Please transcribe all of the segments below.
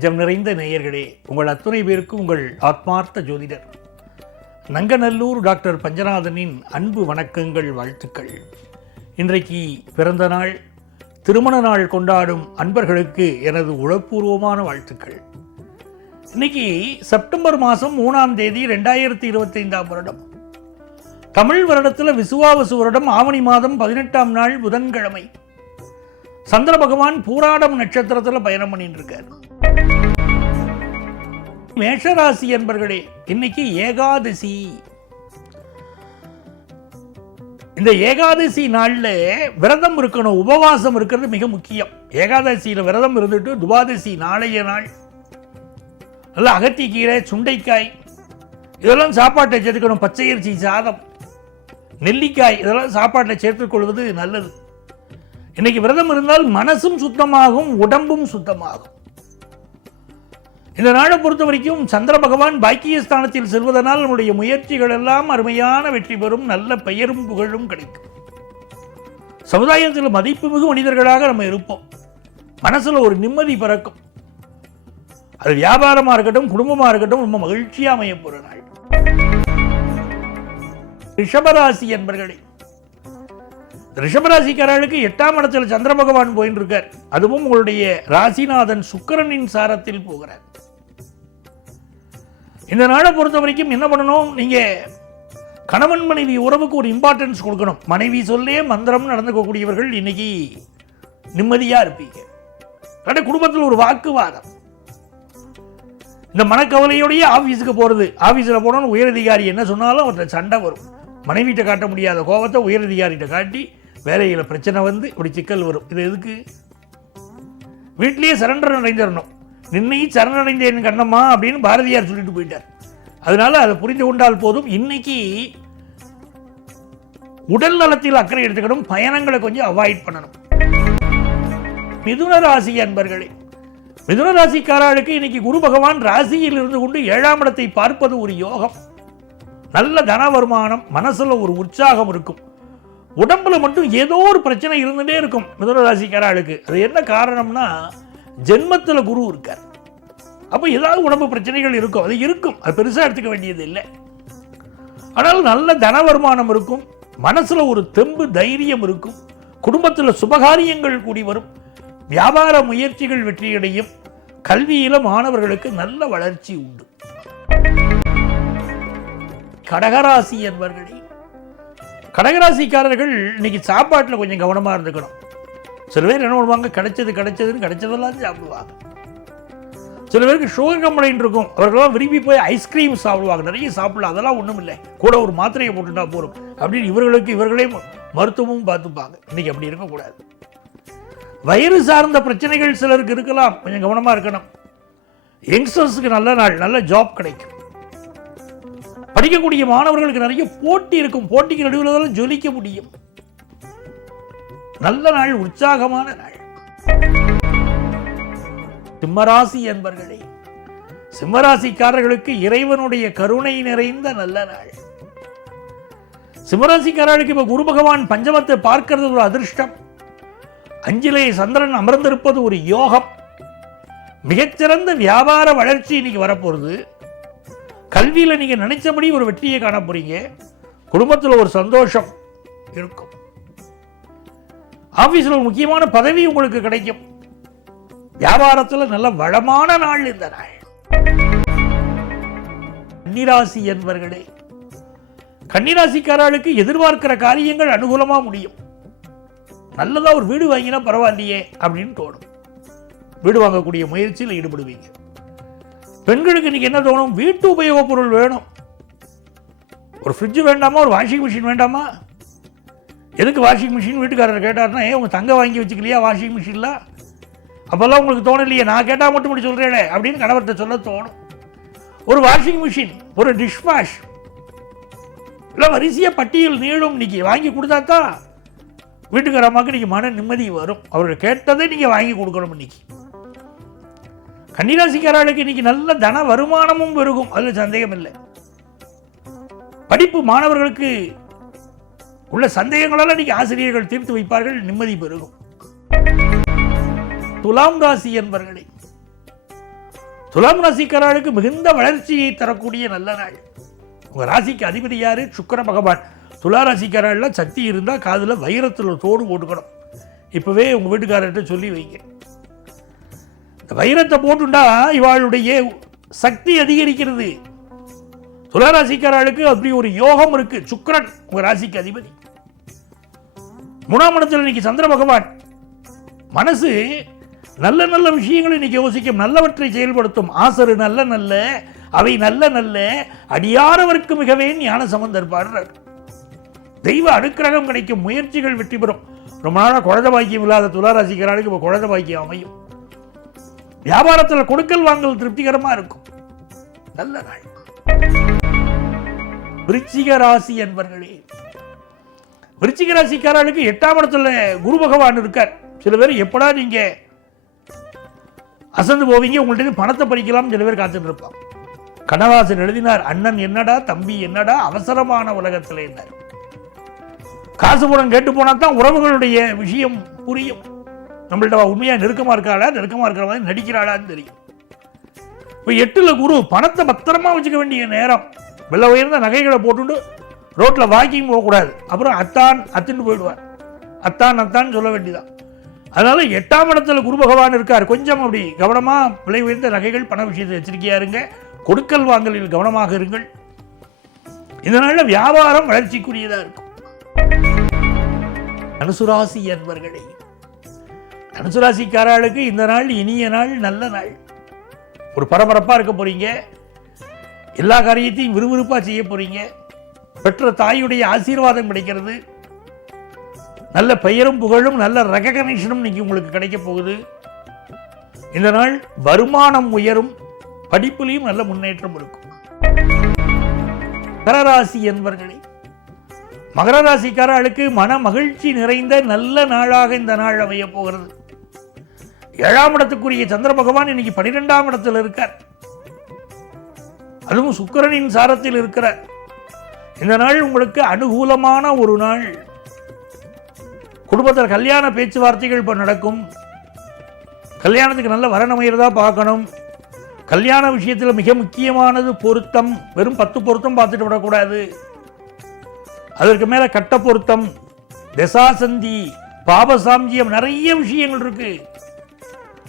நெஞ்சம் நிறைந்த நேயர்களே உங்கள் அத்துணை பேருக்கு உங்கள் ஆத்மார்த்த ஜோதிடர். நங்கநல்லூர் டாக்டர் பஞ்சநாதனின் அன்பு வணக்கங்கள் வாழ்த்துக்கள். இன்றைக்கு பிறந்த நாள் திருமண நாள் கொண்டாடும் அன்பர்களுக்கு எனது உளப்பூர்வமான வாழ்த்துக்கள். இன்னைக்கு செப்டம்பர் மாதம் மூணாம் தேதி ரெண்டாயிரத்தி இருபத்தைந்தாம் வருடம். தமிழ் வருடத்தில் விசுவாவசு வருடம் ஆவணி மாதம் பதினெட்டாம் நாள் புதன்கிழமை. சந்திர பகவான் பூராடம் நட்சத்திரத்தில் பயணம் பண்ணிட்டு இருக்கார் மேஷராசி என்பர்களே இன்னைக்கு ஏகாதசி. இந்த ஏகாதசி நாளில் விரதம் இருக்கணும் உபவாசம் இருக்கிறது மிக முக்கியம். ஏகாதசியில் விரதம் இருந்துட்டு துவாதசி நாளைய நாள். நல்லா அகத்திக்கீரை சுண்டைக்காய் இதெல்லாம் சாப்பாட்டை சேர்த்துக்கணும் பச்சையரிசி சாதம் நெல்லிக்காய் இதெல்லாம் சாப்பாட்டில் சேர்த்துக்கொள்வது நல்லது. இன்னைக்கு விரதம் இருந்தால் மனசும் சுத்தமாகும் உடம்பும் சுத்தமாகும். இந்த நாளை பொறுத்த வரைக்கும் சந்திர பகவான் பாக்கியஸ்தானத்தில் செல்வதனால் நம்முடைய முயற்சிகள் எல்லாம் அருமையான வெற்றி பெறும் நல்ல பெயரும் புகழும் கிடைக்கும். சமுதாயத்தில் மதிப்புமிகு மனிதர்களாக நம்ம இருப்போம். மனசுல ஒரு நிம்மதி பிறக்கும். அது வியாபாரமா இருக்கட்டும் குடும்பமா இருக்கட்டும் ரொம்ப மகிழ்ச்சியா அமைய போகிற நாள். ரிஷபராசி என்பர்களே ரிஷபராசிக்காரர்களுக்கு எட்டாம் இடத்துல சந்திர பகவான் போயின்னு இருக்கார் அதுவும் உங்களுடைய ராசிநாதன் சுக்கிரனின் சாரத்தில் போகிறார். இந்த நாளை பொறுத்த வரைக்கும் என்ன பண்ணணும்? நீங்கள் கணவன் மனைவி உறவுக்கு ஒரு இம்பார்ட்டன்ஸ் கொடுக்கணும். மனைவி சொல்லே மந்திரம் நடந்துக்கக்கூடியவர்கள் இன்னைக்கு நிம்மதியாக இருப்பீங்க. கடை குடும்பத்தில் ஒரு வாக்குவாதம். இந்த மனக்கவலையோடய ஆஃபீஸுக்கு போகிறது ஆஃபீஸில் போனோன்னு உயரதிகாரி என்ன சொன்னாலும் அவர்கிட்ட சண்டை வரும். மனைவிட்ட காட்ட முடியாத கோபத்தை உயரதிகாரிகிட்ட காட்டி வேலையில் பிரச்சனை வந்து இப்படி சிக்கல் வரும். இது எதுக்கு? வீட்லேயே சரண்டர் அடைஞ்சிடணும். நின்னையும் சரணடைந்தேன் கண்ணம்மா அப்படின்னு பாரதியார் சொல்லிட்டு போயிட்டார். அதனால அதை புரிந்து கொண்டால் போதும். இன்னைக்கு உடல் நலத்தில் அக்கறை எடுத்துக்கணும். பயணங்களை கொஞ்சம் அவாய்ட் பண்ணணும். மிதுன ராசி அன்பர்களே மிதுன ராசிக்காரர்களுக்கு இன்னைக்கு குரு பகவான் ராசியில் இருந்து கொண்டு ஏழாம் இடத்தை பார்ப்பது ஒரு யோகம். நல்ல தன வருமானம் மனசுல ஒரு உற்சாகம் இருக்கும். உடம்புல மட்டும் ஏதோ ஒரு பிரச்சனை இருந்துட்டே இருக்கும் மிதுன ராசிக்காரர்களுக்கு அது என்ன காரணம்னா ஜென்மத்தில் குரு இருக்கார். அப்போ ஏதாவது உடம்பு பிரச்சனைகள் இருக்கும். அது இருக்கும். அது பெருசாக எடுத்துக்க வேண்டியது இல்லை. ஆனால் நல்ல தன வருமானம் இருக்கும். மனசுல ஒரு தெம்பு தைரியம் இருக்கும். குடும்பத்தில் சுபகாரியங்கள் கூடி வரும். வியாபார முயற்சிகள் வெற்றியடையும். கல்வியில மாணவர்களுக்கு நல்ல வளர்ச்சி உண்டு. கடகராசி என்பர்களே கடகராசிக்காரர்கள் இன்னைக்கு சாப்பாட்டில் கொஞ்சம் கவனமாக இருந்துக்கணும். சில பேர் என்ன பண்ணுவாங்க? கிடைச்சது கிடைச்சதுன்னு கிடைச்சதெல்லாம் சாப்பிடுவாங்க. சில பேருக்கு சுகர் கம்ப்ளைண்ட் இருக்கும். அவர்களெல்லாம் விரும்பி போய் ஐஸ்கிரீம் சாப்பிடுவாங்க. நிறைய சாப்பிடலாம் அதெல்லாம் ஒன்றும் இல்லை. கூட ஒரு மாத்திரையை போட்டுட்டா போதும். அப்படின்னு இவர்களுக்கு இவர்களே மருத்துவமும் பார்த்துப்பாங்க. இன்னைக்கு அப்படி இருக்கக்கூடாது. வயிறு சார்ந்த பிரச்சனைகள் சிலருக்கு இருக்கலாம். கொஞ்சம் கவனமாக இருக்கணும். யங்ஸ்டர்ஸுக்கு நல்ல நாள். நல்ல ஜாப் கிடைக்கும். படிக்கக்கூடிய மாணவர்களுக்கு நிறைய போட்டி இருக்கும். போட்டிக்கு நடுவில் தான் ஜொலிக்க முடியும். நல்ல நாள் உற்சாகமான நாள். சிம்மராசி என்பர்களே சிம்மராசிக்காரர்களுக்கு இறைவனுடைய கருணை நிறைந்த நல்ல நாள். சிம்மராசிக்காரர்களுக்கு இப்ப குரு பகவான் பஞ்சமத்தை பார்க்கிறது ஒரு அதிர்ஷ்டம். அஞ்சிலே சந்திரன் அமர்ந்திருப்பது ஒரு யோகம். மிகச்சிறந்த வியாபார வளர்ச்சி இன்னைக்கு வரப்போகுது. கல்வியில் நீங்க நினைச்சபடி ஒரு வெற்றியை காண போறீங்க. குடும்பத்தில் ஒரு சந்தோஷம் இருக்கும். ஆபீஸ்ல ஒரு முக்கியமான பதவி உங்களுக்கு கிடைக்கும். வியாபாரத்தில் நல்ல வளமான நாள் இந்த நாள். கன்னிராசி என்பர்களே கன்னிராசிக்காரர்களுக்கு எதிர்பார்க்கிற காரியங்கள் அனுகூலமா முடியும். நல்லதா ஒரு வீடு வாங்கினா பரவாயில்லையே அப்படின்னு தோணும். வீடு வாங்கக்கூடிய முயற்சியில் ஈடுபடுவீங்க. பெண்களுக்கு இன்றைக்கி என்ன தோணும்? வீட்டு உபயோகப் பொருள் வேணும். ஒரு ஃப்ரிட்ஜு வேண்டாமா? ஒரு வாஷிங் மிஷின் வேண்டாமா? எதுக்கு வாஷிங் மிஷின் வீட்டுக்காரர் கேட்டார்னா ஏன் உங்கள் தங்க வாங்கி வச்சுக்கலையா வாஷிங் மிஷினில் அப்போல்லாம் உங்களுக்கு தோணலையே. நான் கேட்டால் மட்டும் இப்படி சொல்கிறேனே அப்படின்னு கணவர்கிட்ட சொல்ல தோணும். ஒரு வாஷிங் மிஷின் ஒரு டிஷ் வாஷ் இல்லை வரிசையாக பட்டியல் நீளும். இன்றைக்கி வாங்கி கொடுத்தா தான் வீட்டுக்கார அம்மாவுக்கு இன்றைக்கி மன நிம்மதி வரும். அவர்கள் கேட்டதை நீங்கள் வாங்கி கொடுக்கணும் இன்னைக்கு. கன்னிராசிக்காரர்களுக்கு இன்னைக்கு நல்ல தன வருமானமும் பெருகும். அதில் சந்தேகம் இல்லை படிப்பு மாணவர்களுக்கு உள்ள சந்தேகங்களால் இன்னைக்கு ஆசிரியர்கள் தீர்த்து வைப்பார்கள் நிம்மதி பெருகும். துலாம் ராசி என்பர்களே துலாம் ராசிக்காரர்களுக்கு மிகுந்த வளர்ச்சியை தரக்கூடிய நல்ல நாள். உங்க ராசிக்கு அதிபதி யாரு? சுக்கர பகவான். துலா ராசிக்காரர்கள்லாம் சக்தி இருந்தால் காதில் வைரத்தில் தோடு போட்டுக்கணும். இப்போவே உங்கள் வீட்டுக்காரர்கிட்ட சொல்லி வைங்க. வைரத்தை போட்டுண்டா இவாளுடைய சக்தி அதிகரிக்கிறது. துளாராசிக்காரர்களுக்கு அப்படி ஒரு யோகம் இருக்கு. சுக்கரன் உங்க ராசிக்கு அதிபதி. மூணாம் இடத்துல இன்னைக்கு சந்திர பகவான். மனசு நல்ல நல்ல விஷயங்களை இன்னைக்கு யோசிக்கும். நல்லவற்றை செயல்படுத்தும். ஆசரு நல்ல நல்ல அவை நல்ல நல்ல அடியாரவருக்கு மிகவே ஞான சம்பந்தர் பாடுறார் தெய்வ அனுக்கிரகம் கிடைக்கும். முயற்சிகள் வெற்றி பெறும். ரொம்ப நாளாக குழந்தை பாக்கியம் இல்லாத துளாராசிக்காரர்களுக்கு இப்போ குழந்தை பாக்கியம் அமையும். வியாபாரத்தில் கொடுக்கல் வாங்கல் திருப்திகரமா இருக்கும். நல்ல நாள். விருச்சிக ராசி என்பர்களே விருச்சிக ராசிக்காரர்களுக்கு எட்டாம் இடத்துல குரு பகவான் இருக்கார். சில பேர் எப்படா நீங்க அசந்து போவீங்க உங்கள்கிட்ட பணத்தை பறிக்கலாம் சில பேர் காத்துட்டு இருப்பான் கண்ணதாசன் எழுதினார் அண்ணன் என்னடா தம்பி என்னடா அவசரமான உலகத்தில் என்ன காசு பணம் கேட்டு போனா தான் உறவுகளுடைய விஷயம் புரியும். நம்மள்ட்ட உண்மையாக நெருக்கமாக இருக்காளா? நெருக்கமாக இருக்கிற மாதிரி நடிக்கிறாளான்னு தெரியும். இப்போ எட்டில் குரு பணத்தை பத்திரமா வச்சுக்க வேண்டிய நேரம். வெள்ள உயர்ந்த நகைகளை போட்டுட்டு ரோட்டில் வாக்கிங் போகக்கூடாது. அப்புறம் அத்தான் அத்துன்னு போயிடுவார். அத்தான் அத்தான் சொல்ல வேண்டியதான் அதனால எட்டாம் இடத்துல குரு பகவான் இருக்கார். கொஞ்சம் அப்படி கவனமா விலை உயர்ந்த நகைகள் பண விஷயத்தை எச்சரிக்கையா இருங்க கொடுக்கல் வாங்கலில் கவனமாக இருங்கள். இதனால வியாபாரம் வளர்ச்சிக்குரியதாக இருக்கும். அனுசுராசி என்பர்களே தனுசுராசிக்காரர்களுக்கு இந்த நாள் இனிய நாள் நல்ல நாள். ஒரு பரபரப்பாக இருக்க போறீங்க. எல்லா காரியத்தையும் விறுவிறுப்பாக செய்ய போறீங்க. பெற்ற தாயுடைய ஆசீர்வாதம் கிடைக்கிறது. நல்ல பெயரும் புகழும் நல்ல ரெகக்னேஷனும் இன்னைக்கு உங்களுக்கு கிடைக்க போகுது. இந்த நாள் வருமானம் உயரும் படிப்புலையும் நல்ல முன்னேற்றம் இருக்கும். மகரராசி என்பர்களே மகர ராசிக்காரர்களுக்கு மன மகிழ்ச்சி நிறைந்த நல்ல நாளாக இந்த நாள் அமைய போகிறது. ஏழாம் இடத்துக்குரிய சந்திர பகவான் இன்னைக்கு பனிரெண்டாம் இடத்தில் இருக்கார். அதுவும் சுக்கிரனின் சாரத்தில் இருக்கிறார். இந்த நாள் உங்களுக்கு அனுகூலமான ஒரு நாள். குடும்பத்தில் கல்யாண பேச்சுவார்த்தைகள் இப்போ நடக்கும். கல்யாணத்துக்கு நல்ல வரணமையிறதா பார்க்கணும். கல்யாண விஷயத்தில் மிக முக்கியமானது பொருத்தம். வெறும் பத்து பொருத்தம் பார்த்துட்டு விடக்கூடாது. அதற்கு மேலே கட்ட பொருத்தம் தசாசந்தி பாபசாம்ஜியம் நிறைய விஷயங்கள் இருக்கு.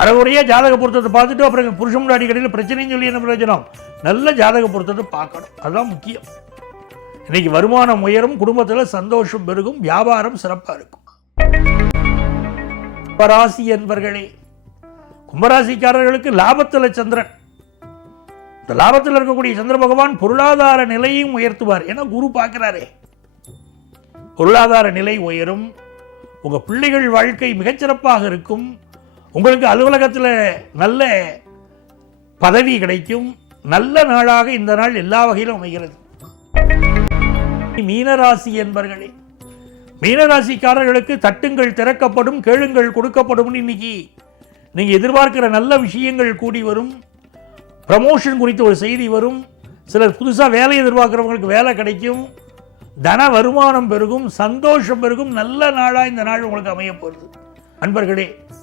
அறகுறையாக ஜாதக பொருத்தத்தை பார்த்துட்டு அப்புறம் புருஷன் முன்னாடி கடையில் பிரச்சனைன்னு சொல்லி என்ன பிரயோஜனம்? நல்ல ஜாதக பொருத்தத்தை பார்க்கணும். அதுதான் முக்கியம். இன்னைக்கு வருமானம் உயரும் குடும்பத்தில் சந்தோஷம் பெருகும் வியாபாரம் சிறப்பாக இருக்கும். கும்பராசி என்பர்களே கும்பராசிக்காரர்களுக்கு லாபத்தில் சந்திரன். இந்த லாபத்தில் இருக்கக்கூடிய சந்திர பகவான் பொருளாதார நிலையும் உயர்த்துவார். ஏன்னா குரு பார்க்குறாரே. பொருளாதார நிலை உயரும் உங்க பிள்ளைகள் வாழ்க்கை மிகச்சிறப்பாக இருக்கும் உங்களுக்கு அலுவலகத்தில் நல்ல பதவி கிடைக்கும். நல்ல நாளாக இந்த நாள் எல்லா வகையிலும் அமைகிறது. மீனராசி என்பர்களே மீனராசிக்காரர்களுக்கு தட்டுங்கள் திறக்கப்படும் கேளுங்கள் கொடுக்கப்படும் இன்னைக்கு நீங்கள் எதிர்பார்க்கிற நல்ல விஷயங்கள் கூடி வரும். ப்ரமோஷன் குறித்த ஒரு செய்தி வரும். சிலர் புதுசாக வேலை எதிர்பார்க்குறவங்களுக்கு வேலை கிடைக்கும். தன வருமானம் பெருகும் சந்தோஷம் பெருகும். நல்ல நாளாக இந்த நாள் உங்களுக்கு அமைய போகிறது அன்பர்களே